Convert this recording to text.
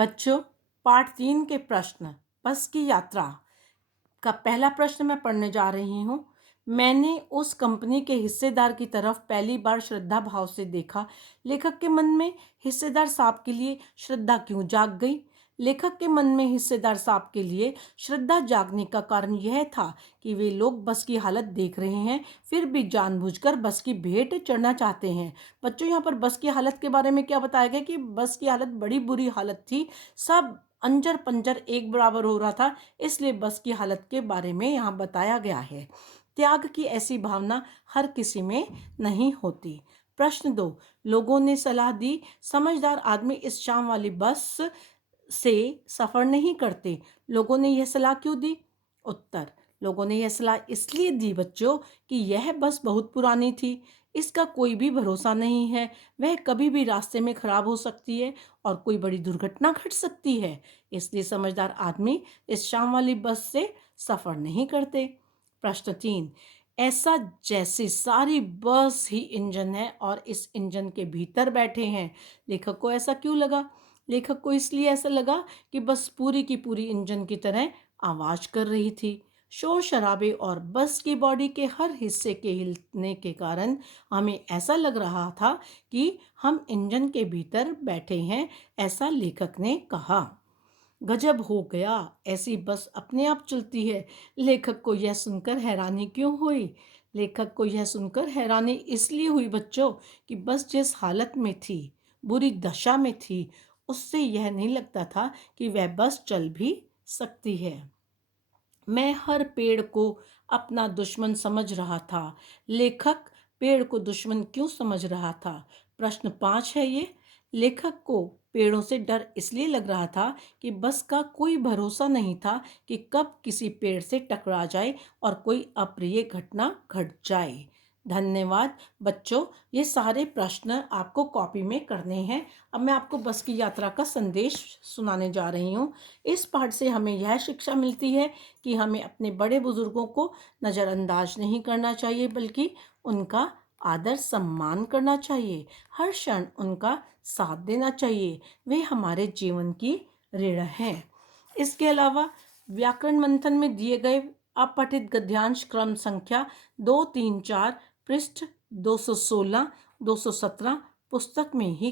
बच्चों, पाठ 3 के प्रश्न बस की यात्रा का पहला प्रश्न मैं पढ़ने जा रही हूँ। मैंने उस कंपनी के हिस्सेदार की तरफ पहली बार श्रद्धा भाव से देखा। लेखक के मन में हिस्सेदार साहब के लिए श्रद्धा क्यों जाग गई? लेखक के मन में हिस्सेदार साहब के लिए श्रद्धा जागने का कारण यह था कि वे लोग बस की हालत देख रहे हैं, फिर भी जानबूझकर बस की भेंट चढ़ना चाहते हैं। बच्चों, यहाँ पर बस की हालत के बारे में क्या बताया गया कि बस की हालत बड़ी बुरी हालत थी। सब अंजर पंजर एक बराबर हो रहा था, इसलिए बस की हालत के बारे में यहाँ बताया गया है। त्याग की ऐसी भावना हर किसी में नहीं होती। प्रश्न 2, लोगों ने सलाह दी समझदार आदमी इस शाम वाली बस से सफर नहीं करते। लोगों ने यह सलाह क्यों दी? उत्तर, लोगों ने यह सलाह इसलिए दी बच्चों कि यह बस बहुत पुरानी थी, इसका कोई भी भरोसा नहीं है, वह कभी भी रास्ते में खराब हो सकती है और कोई बड़ी दुर्घटना घट सकती है। इसलिए समझदार आदमी इस शाम वाली बस से सफर नहीं करते। प्रश्न 3, ऐसा जैसे सारी बस ही इंजन है और इस इंजन के भीतर बैठे हैं। लेखक को ऐसा क्यों लगा? लेखक को इसलिए ऐसा लगा कि बस पूरी की पूरी इंजन की तरह आवाज कर रही थी। शोर शराबे और बस की बॉडी के हर हिस्से के हिलने के कारण हमें ऐसा लग रहा था कि हम इंजन के भीतर बैठे हैं, ऐसा लेखक ने कहा। गजब हो गया, ऐसी बस अपने आप चलती है। लेखक को यह सुनकर हैरानी क्यों हुई? लेखक को यह सुनकर हैरानी इसलिए हुई बच्चों कि बस जिस हालत में थी, बुरी दशा में थी, उससे यह नहीं लगता था कि वह बस चल भी सकती है। मैं हर पेड़ को अपना दुश्मन समझ रहा था। लेखक पेड़ को दुश्मन क्यों समझ रहा था? प्रश्न 5 है ये। लेखक को पेड़ों से डर इसलिए लग रहा था कि बस का कोई भरोसा नहीं था कि कब किसी पेड़ से टकरा जाए और कोई अप्रिय घटना घट जाए। धन्यवाद बच्चों, ये सारे प्रश्न आपको कॉपी में करने हैं। अब मैं आपको बस की यात्रा का संदेश सुनाने जा रही हूँ। इस पाठ से हमें यह शिक्षा मिलती है कि हमें अपने बड़े बुजुर्गों को नज़रअंदाज नहीं करना चाहिए, बल्कि उनका आदर सम्मान करना चाहिए। हर क्षण उनका साथ देना चाहिए, वे हमारे जीवन की ऋण हैं। इसके अलावा व्याकरण मंथन में दिए गए अपठित गद्यांश क्रम संख्या 2, 3, 4 पृष्ठ 216, 217 पुस्तक में ही